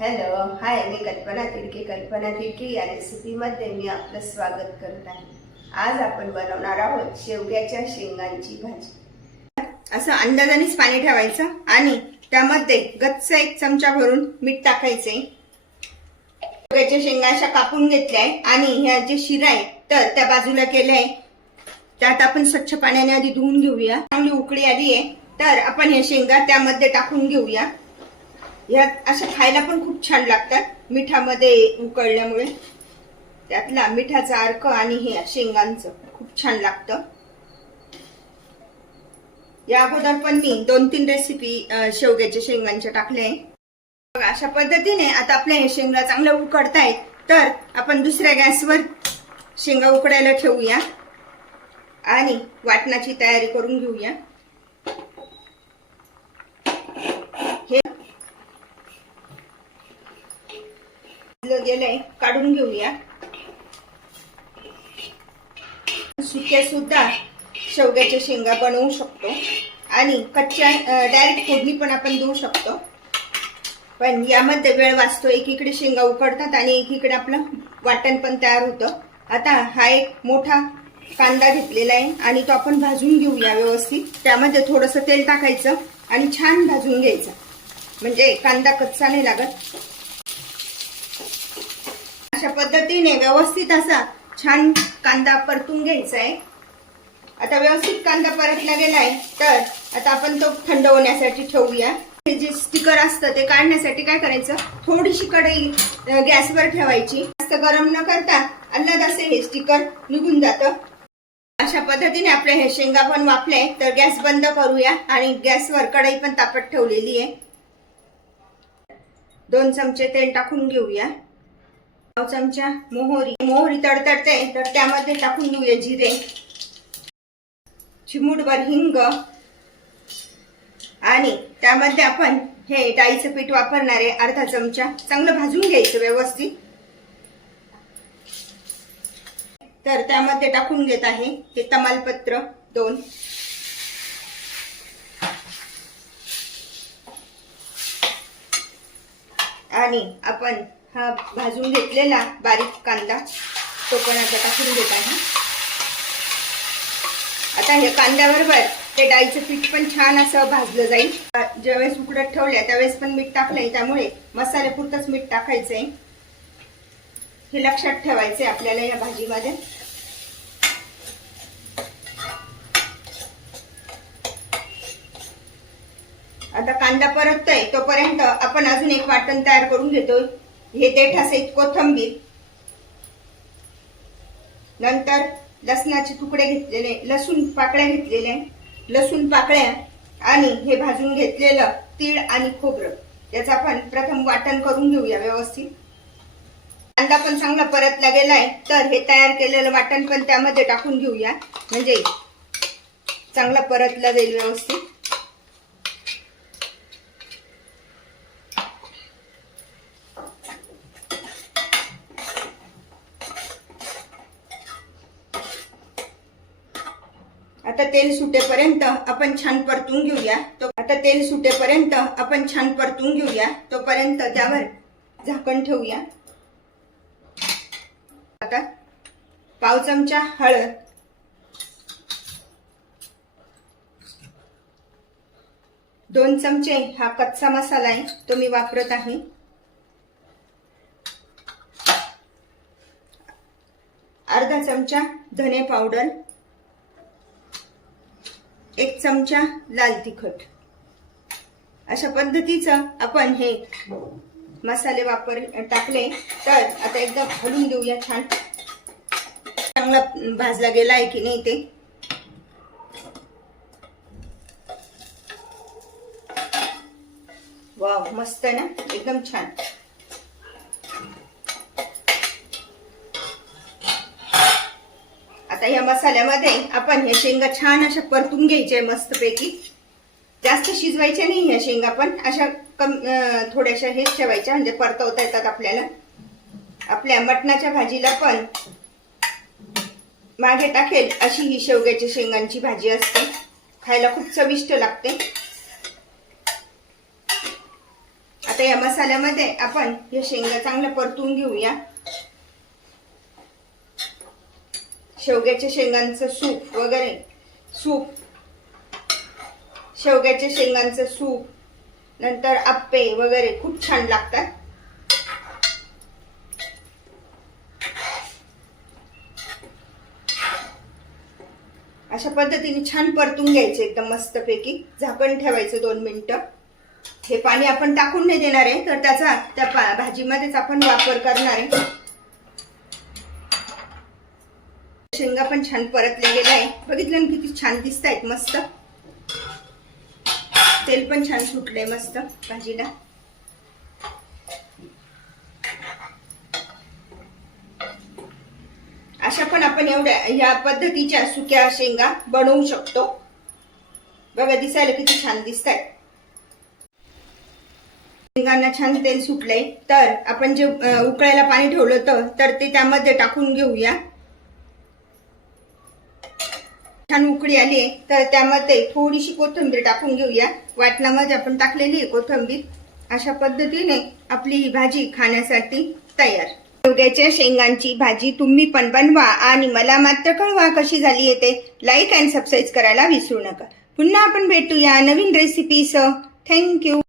Hello hi मी कल्पना तिडके कल्पना तिडके या रेसिपीमध्ये मी आपलं स्वागत करत आहे. आज आपण बनवणार आहोत शेवग्याच्या शेंगांची भाजी. असं अंदाजानेच पाणी ठेवायचं आणि त्यामध्ये गच्च एक चमचा भरून मीठ टाकायचे शेवग्याच्या शेंगा अशा कापून घेतल्या आहे आणि ह्या जे शिरा आहे तर त्या बाजूला केल्या आहे. त्यात आपण स्वच्छ पाण्याने आधी धुवून घेऊया. चांगली उकळी आली आहे तर आपण ह्या शेंगा त्यामध्ये टाकून घेऊया. ह्यात अशा खायला पण खूप छान लागतात. मिठामध्ये उकळल्यामुळे. त्यातला मिठाचा अर्क आणि हे शेंगांचं खूप छान लागतं. या अगोदर पण मी दोन तीन रेसिपी शेवग्याच्या शेंगांच्या टाकल्या आहे. बघा, अशा पद्धतीने आता आपल्या हे शेंगा चांगल्या उकडतायत. तर आपण दुसऱ्या गॅसवर शेंगा उकडायला ठेवूया. आणि वाटणाची तयारी करून घेऊया. हे गेलंय काढून घेऊया. सुक्या सुद्धा शेवग्याच्या शेंगा बनवू शकतो. आणि कच्च्या डायरेक्ट फोडणी पण आपण देऊ शकतो. पण यामध्ये वेळ वाचतो एकीकडे शेंगा उकडतात आणि एकीकडे आपलं वाटण पण तयार होतं. आता हा एक मोठा कांदा घेतलेला आहे आणि तो आपण भाजून घेऊया व्यवस्थित. त्यामध्ये थोडंसं तेल टाकायचं आणि छान भाजून घ्यायचं. म्हणजे कांदा कच्चा नाही लागत. अशा पद्धतीने व्यवस्थित असा छान कांदा परतून घ्यायचा आहे आता व्यवस्थित कांदा परतला गेलाय तर आता आपण तो थंड होण्यासाठी ठेवूया. हे जे स्टिकर असतं ते काढण्यासाठी काय करायचं? थोडीशी कढई गॅसवर ठेवायची. जास्त गरम न करता अल्लाद असे हे स्टिकर निघून जातं. अशा पद्धतीने आपल्या हे शेंगा पण वापले तर गॅस बंद करूया आणि गॅसवर कढई पण तापत ठेवलेली आहे दोन चमचे तेल टाकून घेऊया. पाव चमचा मोहरी. मोहरी तडतडते तर त्यामध्ये टाकून घेऊया जिरे. चिमूटभर हिंग. आणि त्यामध्ये आपण हे डाळीचं पीठ वापरणार आहे अर्धा चमचा. चांगलं भाजून घ्यायचं व्यवस्थित. तर त्यामध्ये टाकून घेत आहे हे तमालपत्र दोन. आणि आपण हा भाजून घेतलेला बारीक कांदा. तो पण आता टाकून घेत आहे. आता हे कांद्याबरोबर ते डाळीचं पीठ पण छान असं भाजलं जाईल. ज्यावेळेस उकडत ठेवल्या त्यावेळेस पण मीठ टाकलंय त्यामुळे मसाले पुरतच मीठ टाकायचंय. हे लक्षात ठेवायचंय आपल्याला या भाजीमध्ये. आता कांदा परततोय तोपर्यंत आपण अजून एक वाटण तयार करून घेतोय. हे देठ असे कोथंबीर. नंतर लसणाचे तुकडे घेतलेले लसूण पाकळ्या घेतलेल्या लसूण पाकळ्या आणि हे भाजून घेतलेलं तीळ आणि खोबरं. याचं आपण प्रथम वाटण करून घेऊया व्यवस्थित. कांदा पण चांगला परतला गेलाय तर हे तयार केलेलं वाटण पण त्यामध्ये टाकून घेऊया. म्हणजे चांगला परतला जाईल व्यवस्थित. आता तेल सुटेपर्यंत आपण छान परतून घेऊया. तो आता तेल सुटेपर्यंत आपण छान परतून घेऊया. तोपर्यंत त्यावर झाकण ठेवूया. आता पाव चमचा हळद. दोन चमचे हा कच्चा मसाला आहे तो मी वापरत आहे. अर्धा चमचा धने पावडर. एक चमचा लाल तिखट. अशा पद्धतीचं आपण हे मसाले वापर टाकले तर आता एकदा हलून देऊया छान. चांगला भाजला गेला आहे की नाही ते? वाव मस्त आहे ना? एकदम छान. आता या मसाल्यामध्ये आपण हे शेंगा छान अशा परतून घ्यायचे मस्तपैकी. जास्त शिजवायच्या नाही ह्या शेंगा पण अशा कम थोड्याशा हेच ठेवायच्या म्हणजे परतवता येतात आपल्याला. आपल्या मटणाच्या भाजीला पण मागे टाकेल अशी ही शेवग्याच्या शेंगांची भाजी असते. खायला खूप चविष्ट लागते. आता या मसाल्यामध्ये आपण हे शेंगा चांगलं परतून घेऊया. शेवग्याच्या शेंगांचं सूप वगैरे. सूप. शेवग्याच्या शेंगांचं सूप. नंतर आप्पे वगैरे खूप छान लागतात. अशा पद्धतीने छान परतून घ्यायचे एकदम मस्तपैकी. झाकण ठेवायचं दोन मिनिटं. हे पाणी आपण टाकून नाही देणार आहे तर त्याचा त्या पा- भाजीमध्येच आपण वापर करणार आहे. शेंगा पण छान परतले गेला आहे बघितलं ना किती छान दिसत आहेत मस्त. तेल पण छान सुटलंय मस्त भाजीला. अशा पण आपण एवढ्या या पद्धतीच्या सुक्या शेंगा बनवू शकतो. बघा दिसायला किती छान दिसत आहेत शेंगांना छान तेल सुटलंय. तर आपण जे उकळायला पाणी ठेवलं होतं तर ते त्यामध्ये टाकून घेऊया. छान उकळी आली तर त्यामध्ये थोडीशी कोथिंबीर टाकून घेऊया. वाटणामध्ये आपण टाकलेली आहे कोथिंबीर. अशा पद्धतीने आपली ही भाजी खाण्यासाठी तयार. शेवग्याच्या शेंगांची भाजी तुम्ही पण बनवा आणि मला मात्र कळवा कशी झाली येते लाईक अँड सबस्क्राईब करायला विसरू नका. पुन्हा आपण भेटूया नवीन रेसिपीसह थँक्यू